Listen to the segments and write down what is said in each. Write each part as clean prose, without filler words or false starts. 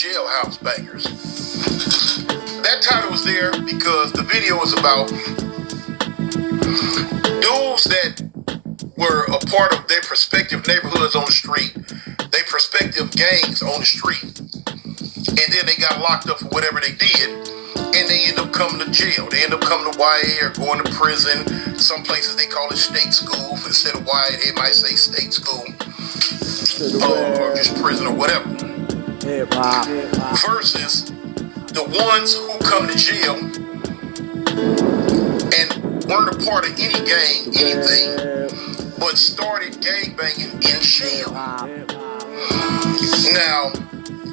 Jailhouse Bangers. That title was there because the video was about dudes that were a part of their prospective neighborhoods on the street, their prospective gangs on the street, and then they got locked up for whatever they did, and they end up coming to jail. They end up coming to YA or going to prison. Some places they call it state school. Instead of YA, they might say state school. Or just prison or whatever. Versus the ones who come to jail and weren't a part of any gang, anything, but started gangbanging in jail. Now,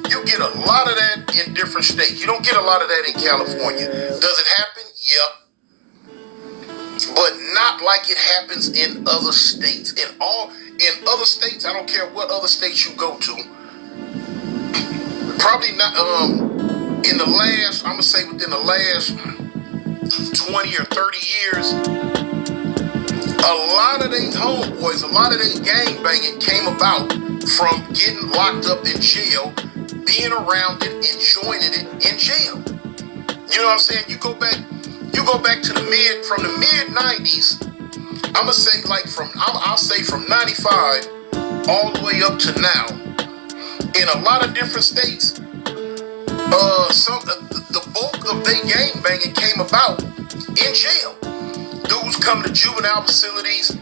you get a lot of that in different states. You don't get a lot of that in California. Does it happen? Yeah. But not like it happens in other states. In other states, I don't care what other states you go to. Probably not, in the last, I'm gonna say within the last 20 or 30 years, a lot of they homeboys, a lot of they gang banging came about from getting locked up in jail, being around it, enjoying it in jail. You know what I'm saying? You go back to the mid 90s. I'ma say I'll say from 95 all the way up to now. In a lot of different states, the bulk of their gang banging came about in jail. Dudes come to juvenile facilities,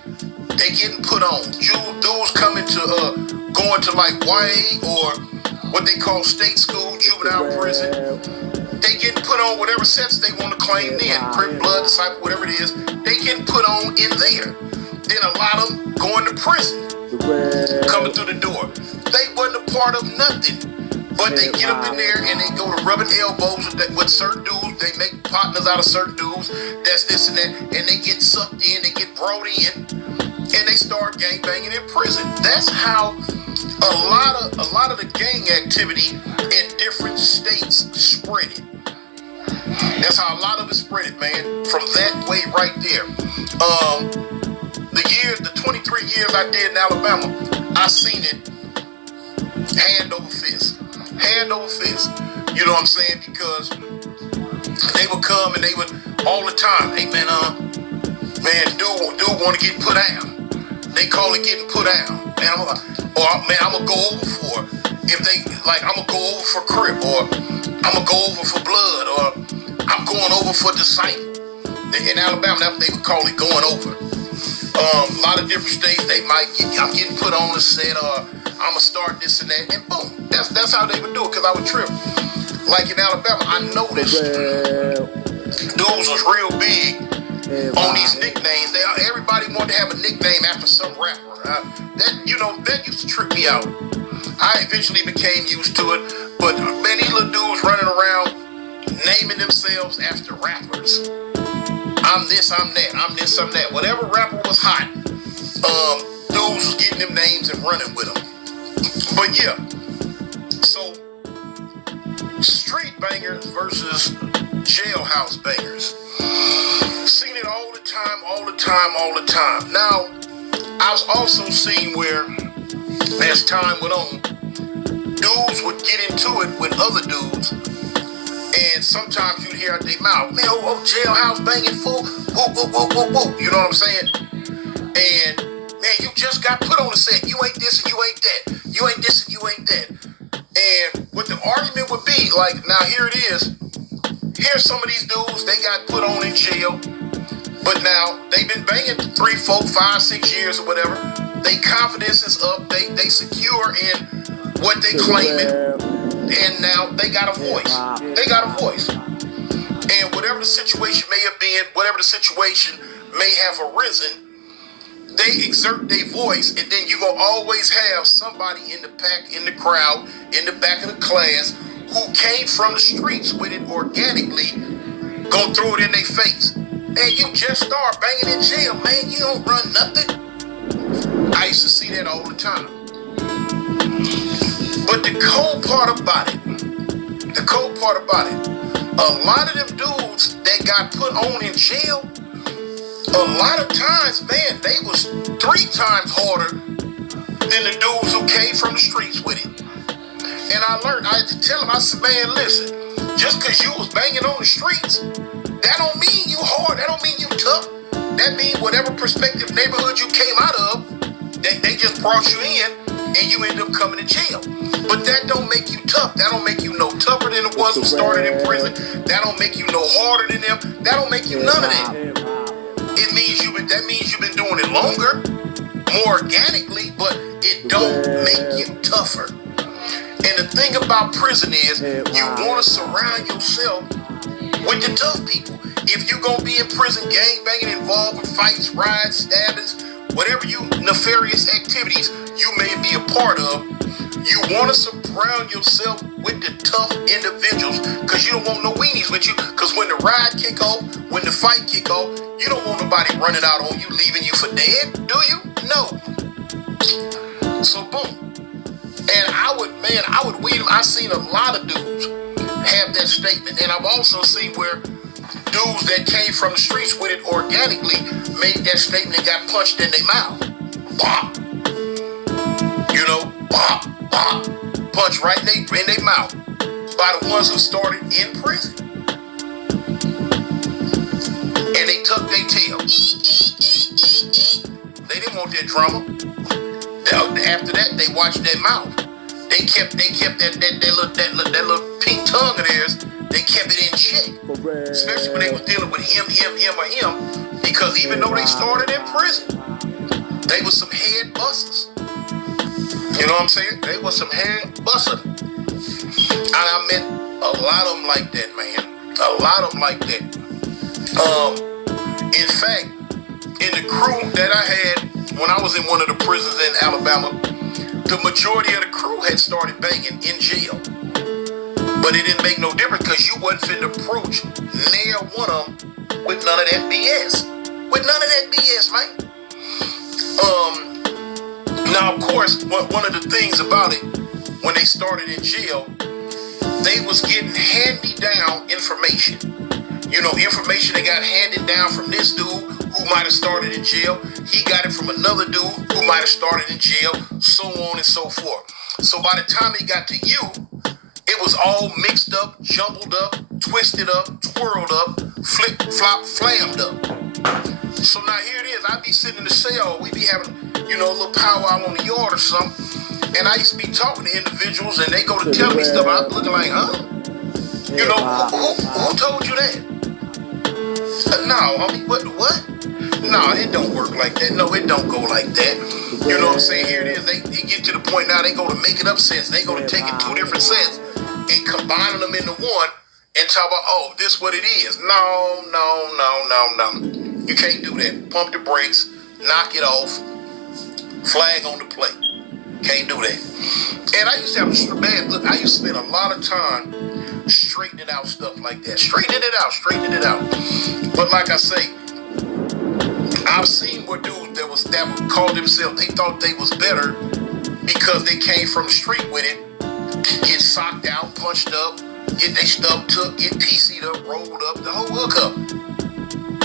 they getting put on. Dudes coming to going to like YA or what they call state school, juvenile prison. They getting put on whatever sets they want to claim then, Crip, Blood, Disciple, whatever it is. They getting put on in there. Then a lot of them going to prison, coming through the door. They wasn't a part of nothing, but they get up in there and they go to rubbing elbows with certain dudes. They make partners out of certain dudes. That's this and that, and they get sucked in, they get brought in, and they start gang banging in prison. That's how a lot of the gang activity in different states spread it. That's how a lot of it spread it, man. From that way right there. The 23 years I did in Alabama, I seen it hand over fist. Hand over fist. You know what I'm saying? Because they would come and they would all the time, hey man, dude want to get put down. They call it getting put down. Man, I'm gonna go over for if they like I'm gonna go over for Crip, or I'm gonna go over for Blood, or I'm going over for Disciple. In Alabama, that's what they would call it, going over. A lot of different states, I'm getting put on the set, or I'm gonna start this and that, and boom. That's how they would do it, because I would trip. Like in Alabama, I noticed dudes was real big on these nicknames. Everybody wanted to have a nickname after some rapper. That used to trip me out. I eventually became used to it, but man, these little dudes running around naming themselves after rappers. I'm this, I'm that, I'm this, I'm that. Whatever rapper was hot, dudes was getting them names and running with them. But yeah, so street bangers versus jailhouse bangers. Seen it all the time. Now, I've also seen where, as time went on, dudes would get into it with other dudes, and sometimes you'd hear out their mouth, man, jailhouse banging fool, whoop. You know what I'm saying? And man, you just got put on the set. You ain't this and you ain't that. You ain't this and you ain't that. And what the argument would be, like, now here it is. Here's some of these dudes, they got put on in jail, but now they've been banging 3, 4, 5, 6 years or whatever. Their confidence is up. They secure in what they claiming, and now they got a voice. They got a voice. And whatever the situation may have been, whatever the situation may have arisen, they exert their voice, and then you gonna always have somebody in the pack, in the crowd, in the back of the class who came from the streets with it organically, gonna throw it in their face. Man, you just start banging in jail, man. You don't run nothing. I used to see that all the time. But the cold part about it, a lot of them dudes that got put on in jail, a lot of times, man, they was 3 times harder than the dudes who came from the streets with it. And I had to tell him, I said, man, listen, just because you was banging on the streets, that don't mean you hard. That don't mean you tough. That means whatever prospective neighborhood you came out of, they just brought you in and you ended up coming to jail. But that don't make you tough. That don't make you no tougher than the ones who started in prison. That don't make you no harder than them. That don't make you none of that. That means you've been doing it longer, more organically, but it don't make you tougher. And the thing about prison is you want to surround yourself with the tough people. If you're going to be in prison, gang banging, involved with fights, riots, stabbings, whatever you nefarious activities you may be a part of, you want to surround yourself with the tough individuals because you don't want no weenies with you. Because when the ride kick off, when the fight kick off, you don't want nobody running out on you, leaving you for dead, do you? No. So boom. And I would weed them. I've seen a lot of dudes have that statement. And I've also seen where dudes that came from the streets with it organically made that statement and got punched in their mouth. Bop. You know, bop, bop. Punch right in their mouth by the ones who started in prison. And they tucked their tail. They didn't want that drama. After that, they watched their mouth. They kept that little pink tongue of theirs. They kept it in check, especially when they was dealing with him, because even though they started in prison, they was some head busters. You know what I'm saying? They was some head busters. And I met a lot of them like that, man. A lot of them like that. In fact, in the crew that I had when I was in one of the prisons in Alabama, the majority of the crew had started banging in jail. But it didn't make no difference because you wasn't finna approach near one of them with none of that BS. With none of that BS, man. Now, of course, one of the things about it, when they started in jail, they was getting handy-down information. You know, information they got handed down from this dude who might have started in jail. He got it from another dude who might have started in jail, so on and so forth. So by the time it got to you, it was all mixed up, jumbled up, twisted up, twirled up, flip, flop, flammed up. So now here it is. I be sitting in the cell. We be having, a little powwow on the yard or something. And I used to be talking to individuals, and they go to tell me stuff. I'm looking like, huh? You know, who told you that? No, homie, what? No, it don't work like that. No, it don't go like that. You know what I'm saying? Here it is. They get to the point now they go to making up sets. They go to taking two different sets and combining them into one and talk about, oh, this what it is. No. You can't do that. Pump the brakes, knock it off, flag on the play. Can't do that. And I used to have I used to spend a lot of time straightening out stuff like that. Straightening it out. But like I say, I've seen where dudes that would call themselves, they thought they was better because they came from the street with it, get socked out, punched up, get their stuff took, get PC'd up, rolled up, the whole hookup.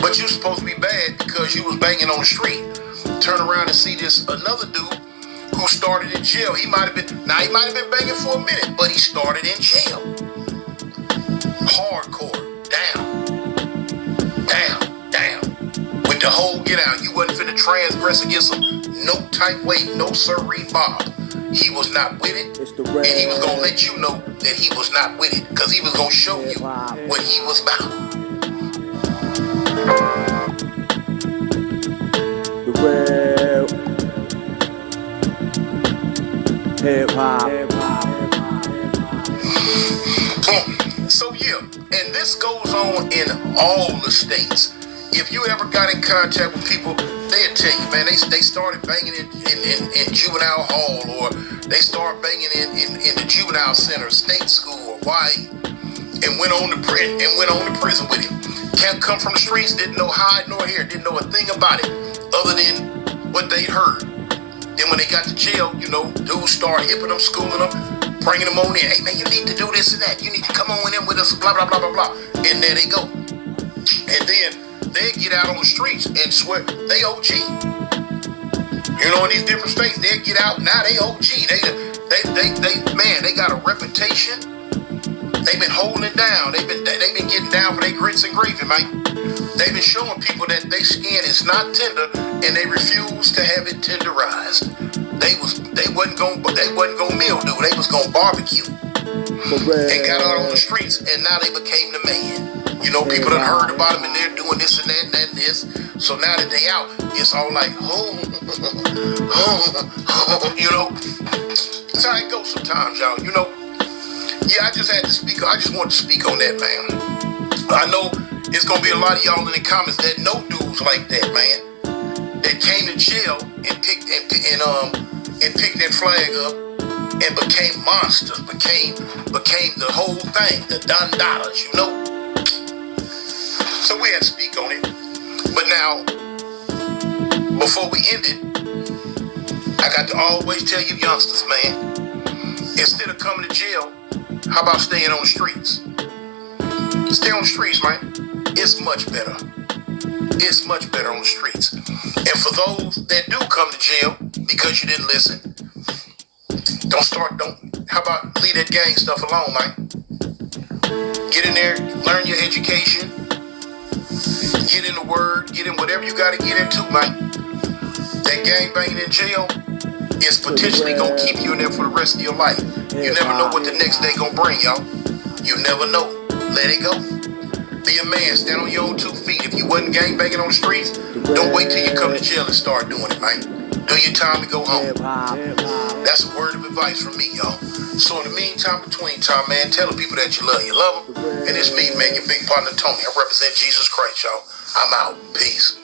But you supposed to be bad because you was banging on the street. Turn around and see another dude who started in jail. He might have been banging for a minute, but he started in jail. Hardcore, down. With the whole get out. You wasn't finna transgress against him. No type way, no sirree Bob. He was not with it. And he was gonna let you know that he was not with it. Because he was gonna show you what he was about. The real hip-hop. So yeah, and this goes on in all the states. If you ever got in contact with people, they'll tell you, man, they started banging in juvenile hall, or they started banging in the juvenile center, state school, or YA, and went on to prison with him. Can't come from the streets, didn't know hide nor hair, didn't know a thing about it, other than what they heard. Then when they got to jail, dudes started hipping them, schooling them, bringing them on in. Hey man, you need to do this and that. You need to come on in with us, blah, blah, blah, blah, blah. And there they go. And then they get out on the streets and swear they OG. In these different states, they get out, now they OG. They got a reputation. They've been holding it down. They've been getting down for their grits and gravy, man. They've been showing people that their skin is not tender, and they refuse to have it tenderized. They wasn't gonna mildew. They was gonna barbecue. And got out on the streets, and now they became the man. You know, people done heard about them, and they're doing this and that and that and this. So now that they out, it's all like, you know. That's how it goes sometimes, y'all. You know. Yeah, I just had to speak. I just wanted to speak on that, man. I know it's gonna be a lot of y'all in the comments that know dudes like that, man. That came to jail and picked that flag up and became monsters, became the whole thing, the Don Dollars, you know. So we had to speak on it. But now, before we end it, I got to always tell you youngsters, man, instead of coming to jail, how about staying on the streets? Stay on the streets, man. It's much better. It's much better on the streets. And for those that do come to jail because you didn't listen, how about leave that gang stuff alone, man? Get in there, learn your education, get in the word, get in whatever you got to get into, man. That gang banging in jail is potentially going to keep you in there for the rest of your life. You never know what the next day going to bring, y'all. You never know. Let it go. Be a man. Stand on your own 2 feet. If you wasn't gang banging on the streets, don't wait till you come to jail and start doing it, man. Do your time and go home. That's a word of advice from me, y'all. So in the meantime, between time, man, tell the people that you love them. And it's me, man, your big partner, Tony. I represent Jesus Christ, y'all. I'm out. Peace.